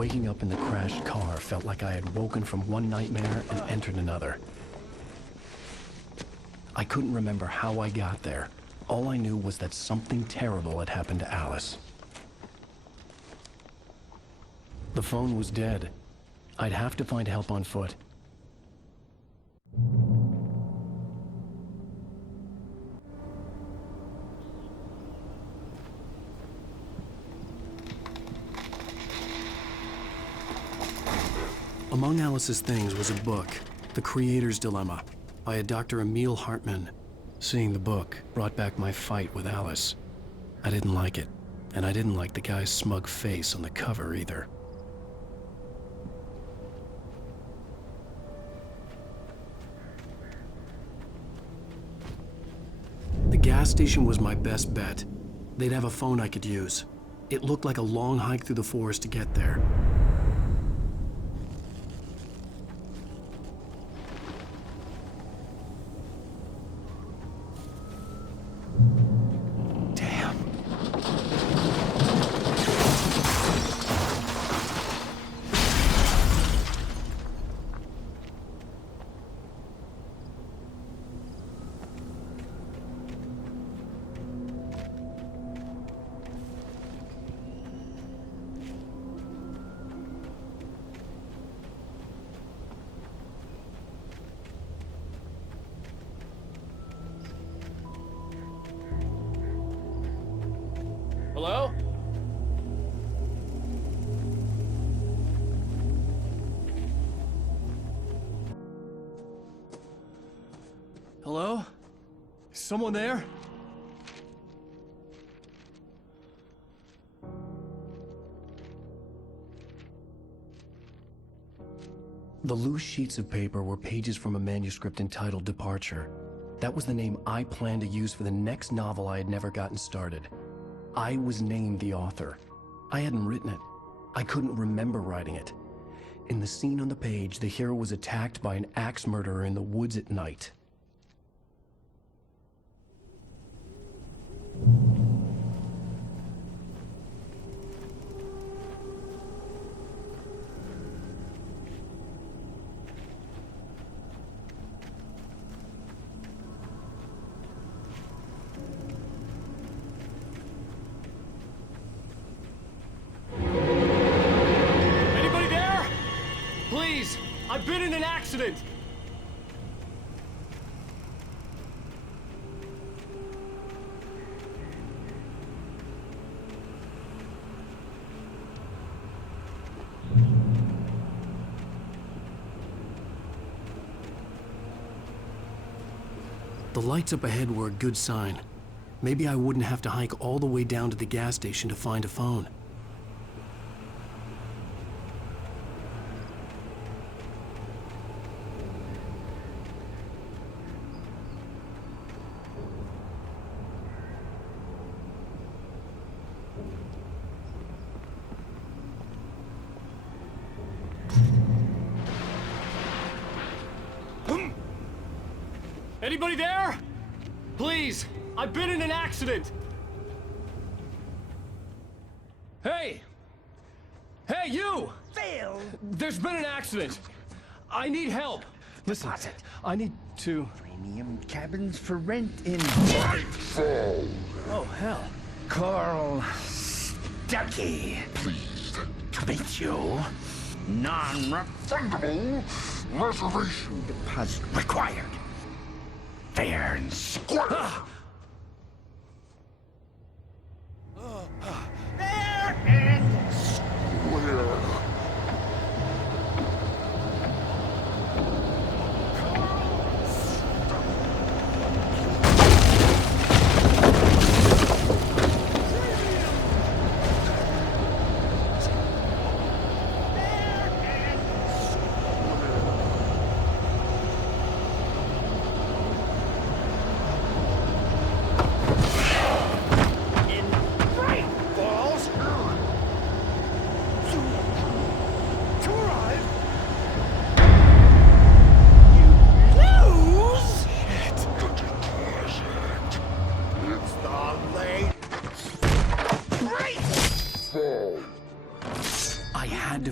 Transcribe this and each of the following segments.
Waking up in the crashed car felt like I had woken from one nightmare and entered another. I couldn't remember how I got there. All I knew was that something terrible had happened to Alice. The phone was dead. I'd have to find help on foot. Among Alice's things was a book, The Creator's Dilemma, by a Dr. Emil Hartmann. Seeing the book brought back my fight with Alice. I didn't like it, and I didn't like the guy's smug face on the cover either. The gas station was my best bet. They'd have a phone I could use. It looked like a long hike through the forest to get there. Hello? Hello? Is someone there? The loose sheets of paper were pages from a manuscript entitled Departure. That was the name I planned to use for the next novel I had never gotten started. I was named the author. I hadn't written it. I couldn't remember writing it. In the scene on the page, the hero was attacked by an axe murderer in the woods at night. I've been in an accident! The lights up ahead were a good sign. Maybe I wouldn't have to hike all the way down to the gas station to find a phone. Anybody there? Please, I've been in an accident! Hey! Hey, you! Phil! There's been an accident! I need help! Listen, I need to... Premium cabins for rent in Brightfall. Oh, hell. Carl Stuckey. Pleased To meet you. Non-refundable reservation deposit required. Fair and square. Fair and square.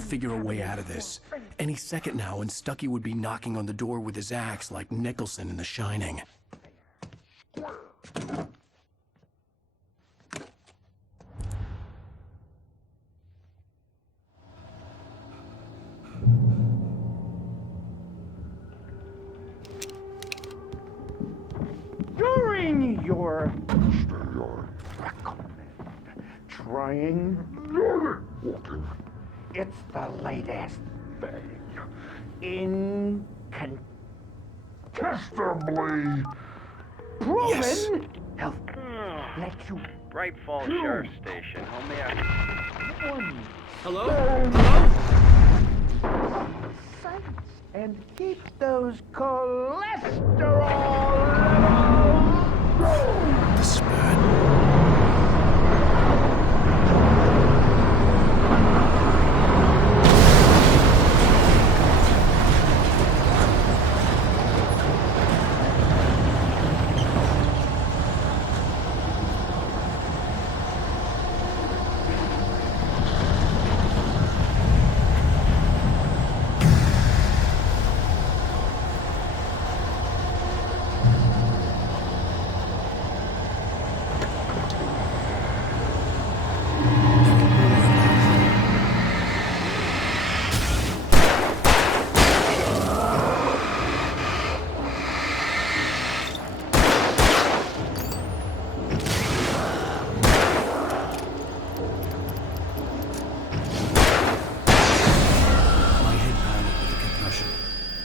figure a way out of this. Any second now, and Stucky would be knocking on the door with his axe like Nicholson in The Shining. During your trying, it's the latest thing. Incontestably proven. Yes. Health let you Braight-Fol Sheriff Station. How may I... Hello? sights and keep those cholesterol levels low. The spat.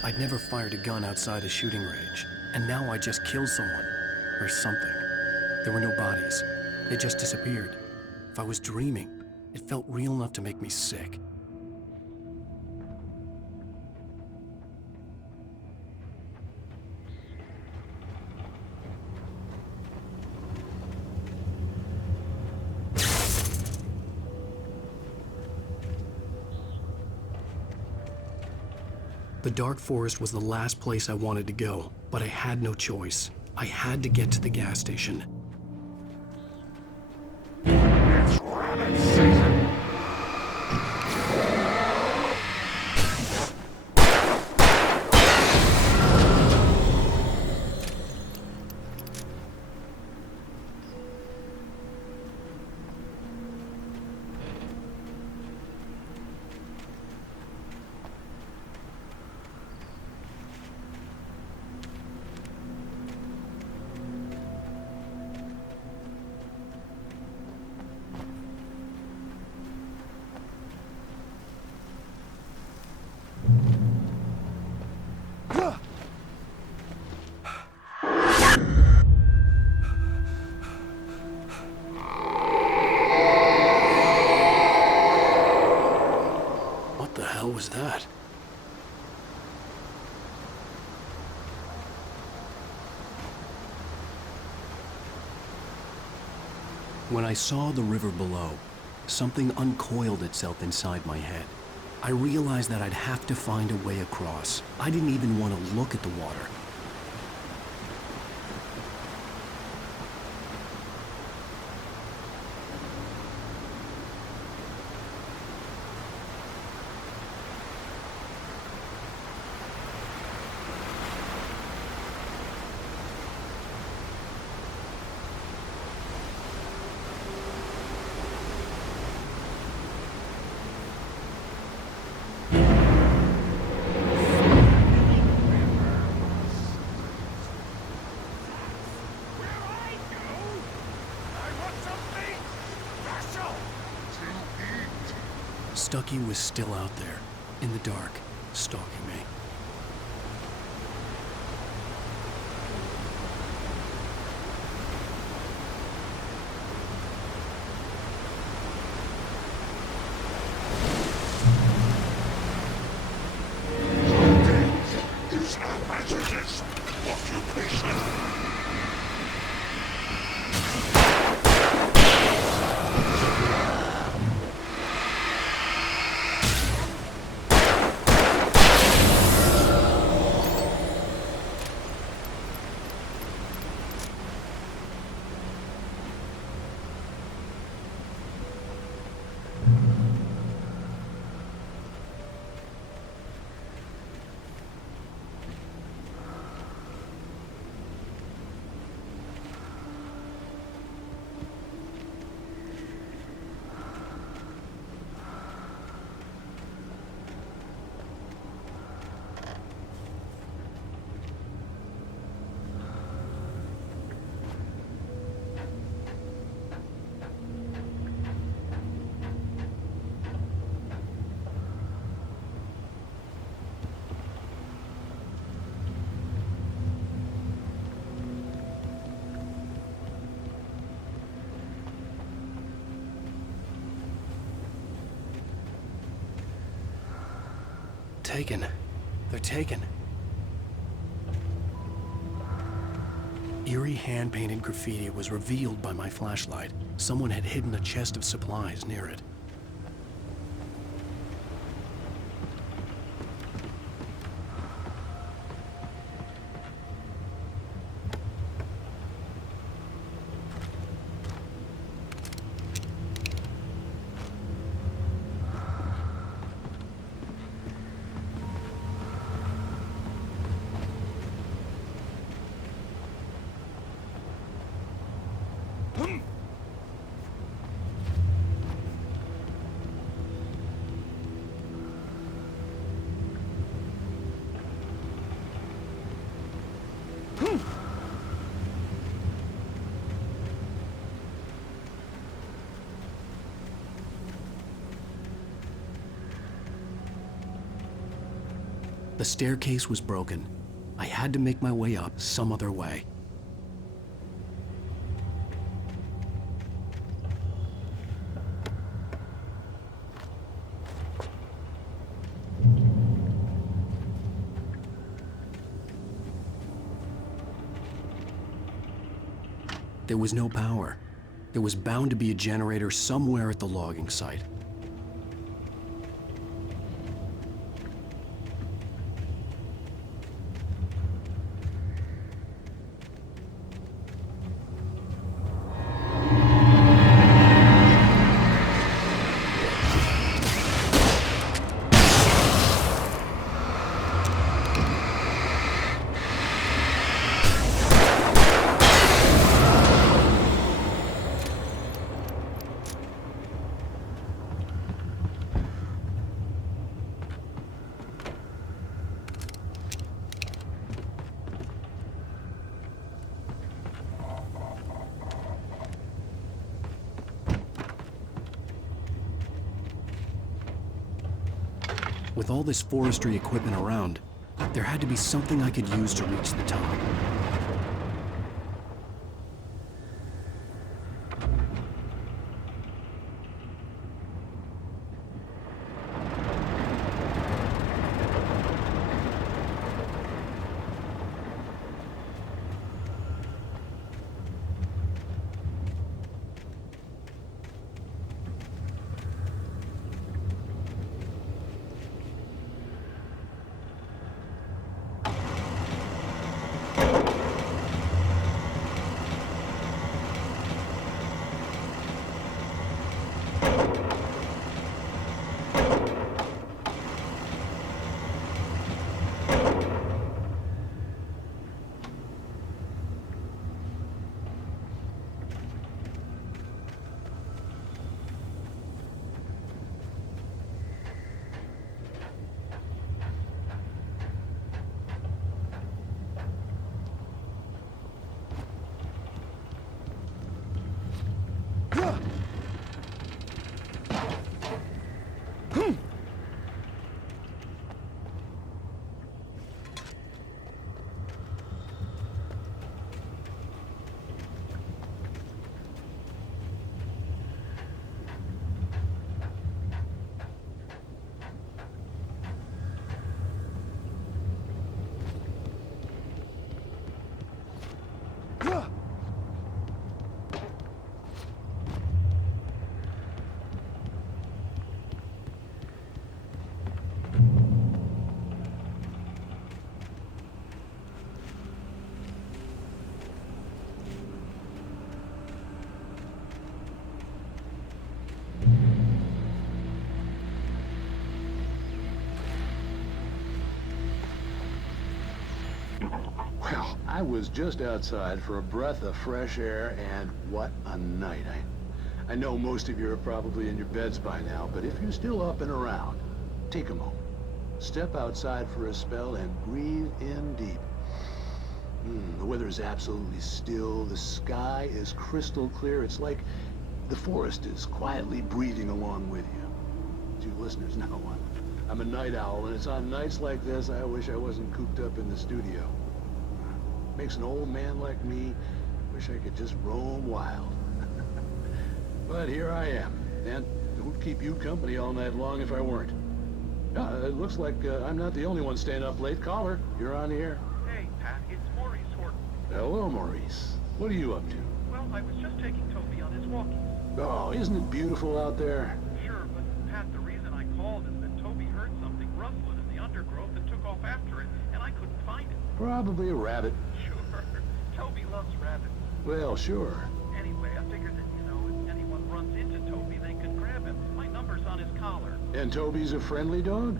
I'd never fired a gun outside a shooting range, and now I just killed someone. Or something. There were no bodies. They just disappeared. If I was dreaming, it felt real enough to make me sick. The dark forest was the last place I wanted to go, but I had no choice. I had to get to the gas station. It's rabbit season. What the hell was that? When I saw the river below, something uncoiled itself inside my head. I realized that I'd have to find a way across. I didn't even want to look at the water. Stucky was still out there, in the dark, stalking me. It's not magic, it's occupation. taken. They're taken. Eerie hand-painted graffiti was revealed by my flashlight. Someone had hidden a chest of supplies near it. The staircase was broken. I had to make my way up some other way. There was no power. There was bound to be a generator somewhere at the logging site. With all this forestry equipment around, there had to be something I could use to reach the top. Well, I was just outside for a breath of fresh air, and what a night. I know most of you are probably in your beds by now, but if you're still up and around, take a moment. Step outside for a spell and breathe in deep. The weather is absolutely still. The sky is crystal clear. It's like the forest is quietly breathing along with you. To you listeners, know I'm a night owl, and it's on nights like this I wish I wasn't cooped up in the studio. Makes an old man like me wish I could just roam wild. But here I am, and it would keep you company all night long if I weren't. It looks like I'm not the only one staying up late. Caller, you're on the air. Hey, Pat, it's Maurice Horton. Hello, Maurice. What are you up to? Well, I was just taking Toby on his walkies. Oh, isn't it beautiful out there? Sure, but Pat, the reason I called is that Toby heard something rustling in the undergrowth and took off after it, and I couldn't find it. Probably a rabbit. Sure. Toby loves rabbits. Well, sure. Anyway, I figured that, if anyone runs into Toby, they could grab him. My number's on his collar. And Toby's a friendly dog?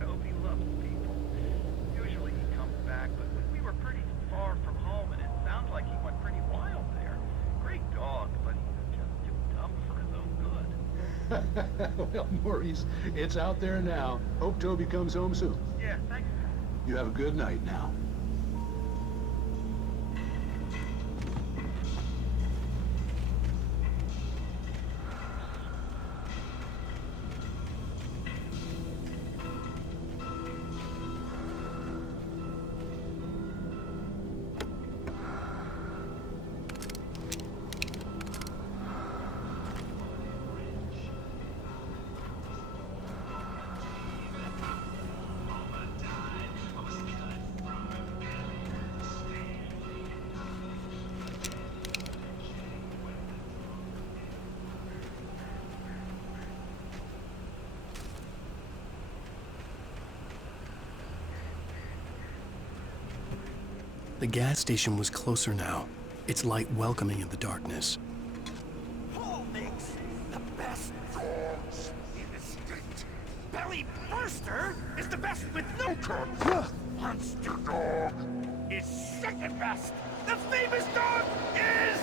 Toby loves people. Usually he comes back, but we were pretty far from home, and it sounds like he went pretty wild there. Great dog, but he's just too dumb for his own good. Well, Maurice, it's out there now. Hope Toby comes home soon. Yeah, thanks, Pat. You have a good night now. The gas station was closer now, its light welcoming in the darkness. Paul makes the best dogs in the state. Belly Burster is the best with no cut. Monster Dog is second best. The famous dog is...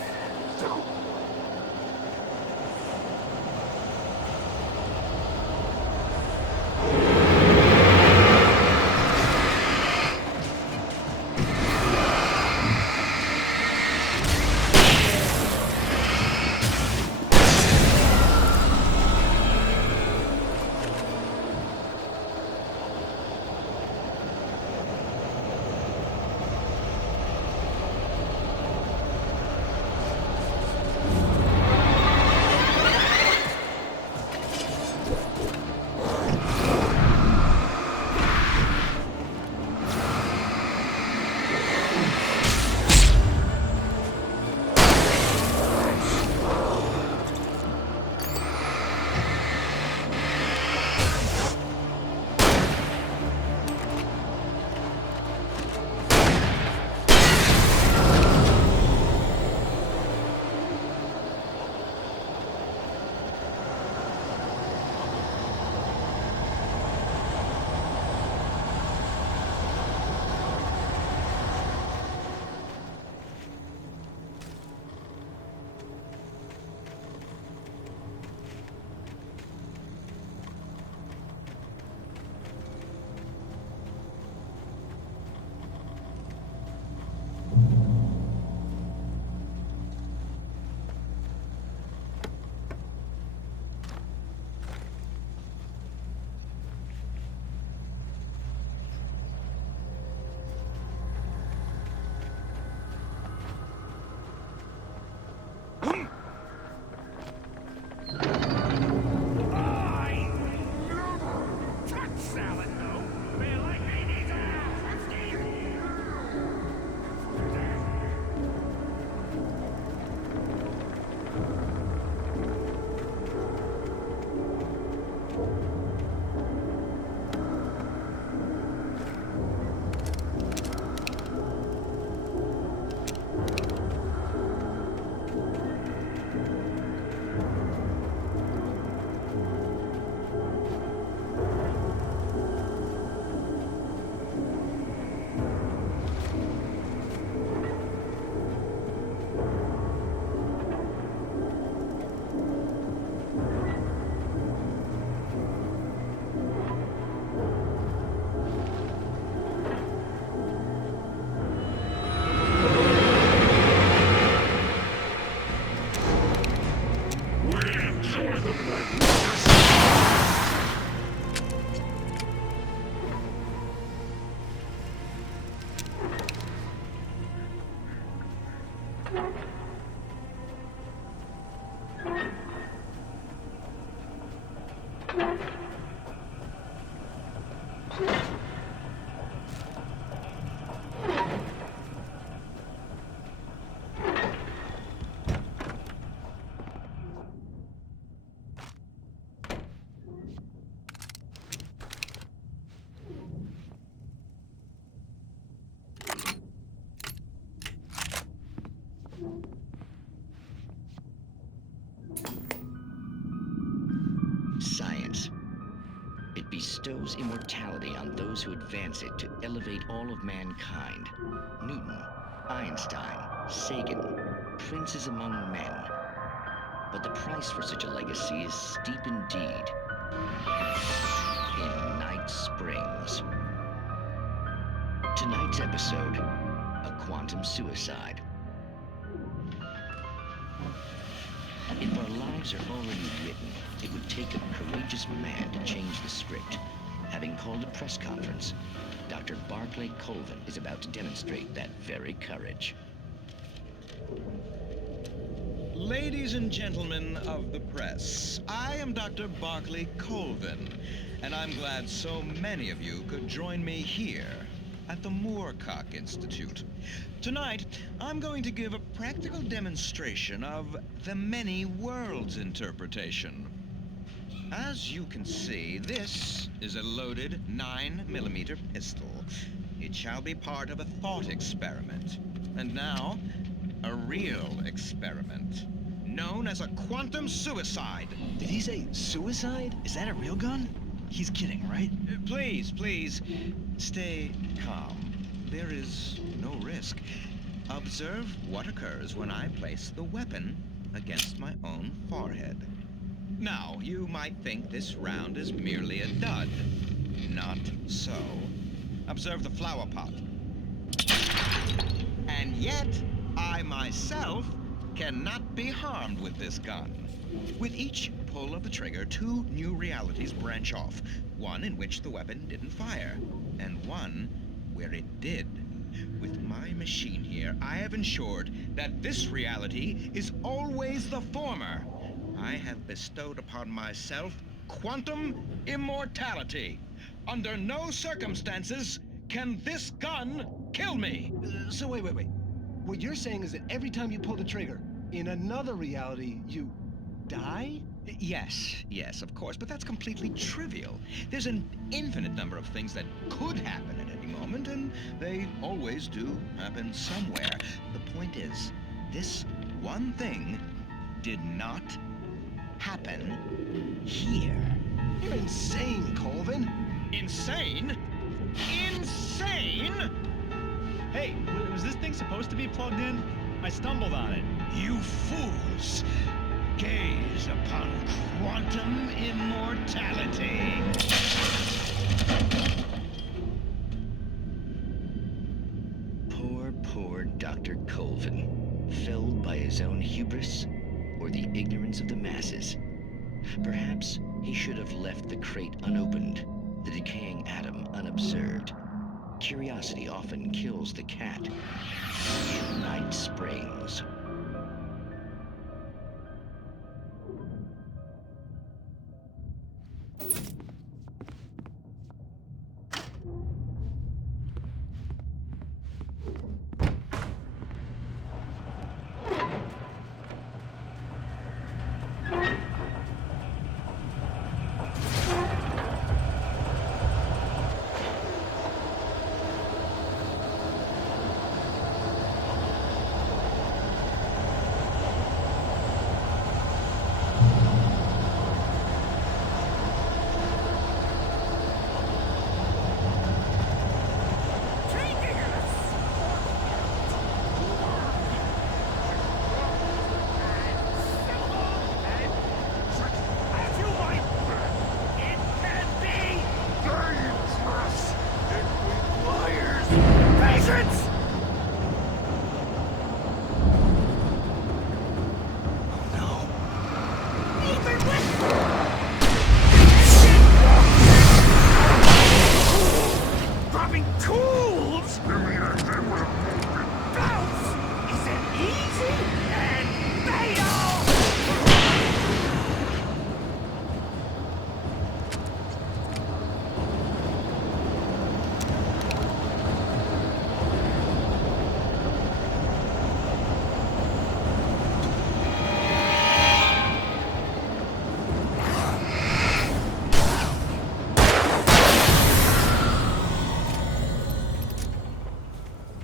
bestows immortality on those who advance it to elevate all of mankind. Newton, Einstein, Sagan, princes among men. But the price for such a legacy is steep indeed. In Night Springs. Tonight's episode, a quantum suicide. If our lives are already written, it would take a courageous man to change the script. Having called a press conference, Dr. Barclay Colvin is about to demonstrate that very courage. Ladies and gentlemen of the press, I am Dr. Barclay Colvin, and I'm glad so many of you could join me here at the Moorcock Institute. Tonight, I'm going to give a practical demonstration of the many worlds interpretation. As you can see, this is a loaded 9mm pistol. It shall be part of a thought experiment. And now, a real experiment, known as a quantum suicide. Did he say suicide? Is that a real gun? He's kidding, right? Please, stay calm. There is no risk. Observe what occurs when I place the weapon against my own forehead. Now, you might think this round is merely a dud. Not so. Observe the flower pot. And yet, I myself cannot be harmed with this gun. With each pull of the trigger, two new realities branch off. One in which the weapon didn't fire, and one where it did. With my machine here, I have ensured that this reality is always the former. I have bestowed upon myself quantum immortality. Under no circumstances can this gun kill me. So wait. What you're saying is that every time you pull the trigger, in another reality, you die? Yes, of course, but that's completely trivial. There's an infinite number of things that could happen at any moment, and they always do happen somewhere. The point is, this one thing did not happen here. You're insane, Colvin. Insane? Insane? Hey, was this thing supposed to be plugged in? I stumbled on it. You fools! Gaze upon quantum immortality. Poor Dr. Colvin, felled by his own hubris or the ignorance of the masses. Perhaps he should have left the crate unopened, the decaying atom unobserved. Curiosity often kills the cat. In Night Springs.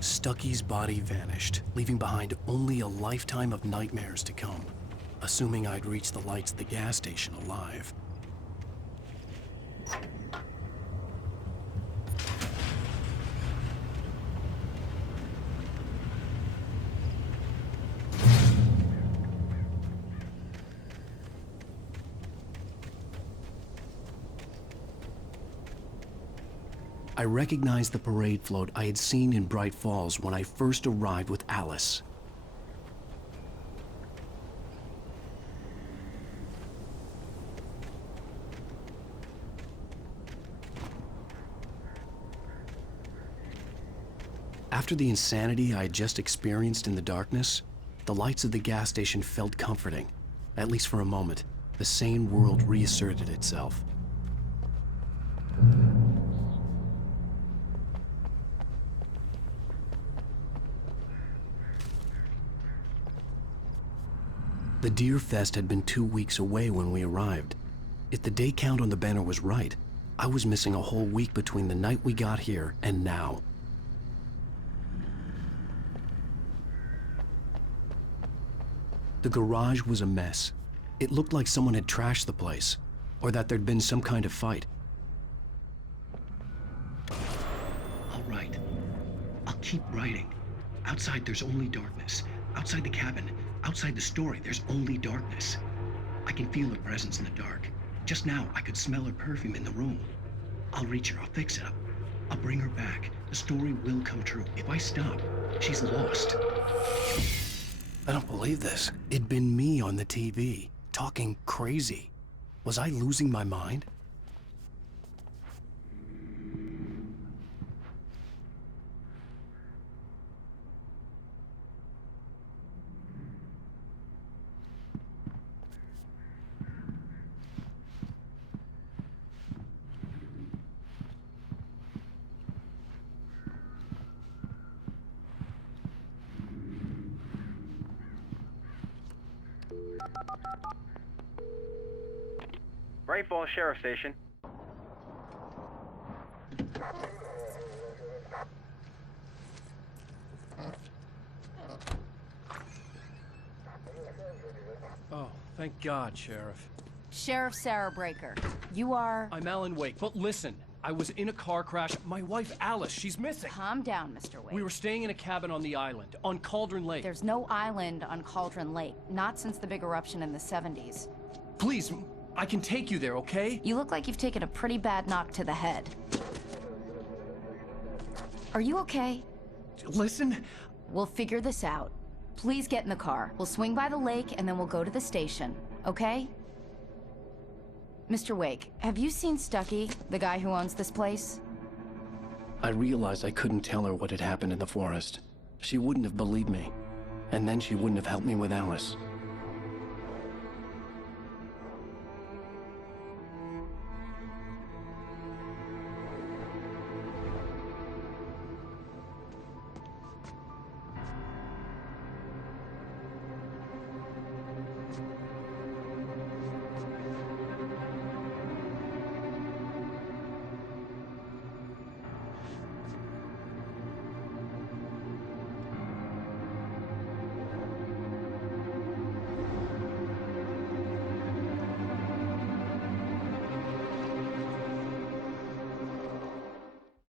Stucky's body vanished, leaving behind only a lifetime of nightmares to come, assuming I'd reach the lights at the gas station alive. I recognized the parade float I had seen in Braight-Fals when I first arrived with Alice. After the insanity I had just experienced in the darkness, the lights of the gas station felt comforting. At least for a moment, the sane world reasserted itself. The Deer Fest had been 2 weeks away when we arrived. If the day count on the banner was right, I was missing a whole week between the night we got here and now. The garage was a mess. It looked like someone had trashed the place, or that there'd been some kind of fight. I'll write. I'll keep writing. Outside there's only darkness. Outside the cabin, outside the story, there's only darkness. I can feel her presence in the dark. Just now, I could smell her perfume in the room. I'll reach her, I'll fix it up. I'll bring her back. The story will come true. If I stop, she's lost. I don't believe this. It'd been me on the TV, talking crazy. Was I losing my mind? Braight-Fals Sheriff Station. Oh, thank God, Sheriff. Sheriff Sarah Breaker. You are... I'm Alan Wake, but listen. I was in a car crash. My wife, Alice, she's missing. Calm down, Mr. Wake. We were staying in a cabin on the island, on Cauldron Lake. There's no island on Cauldron Lake. Not since the big eruption in the 70s. Please, I can take you there, okay? You look like you've taken a pretty bad knock to the head. Are you okay? Listen. We'll figure this out. Please get in the car. We'll swing by the lake and then we'll go to the station, okay? Mr. Wake, have you seen Stucky, the guy who owns this place? I realized I couldn't tell her what had happened in the forest. She wouldn't have believed me. And then she wouldn't have helped me with Alice.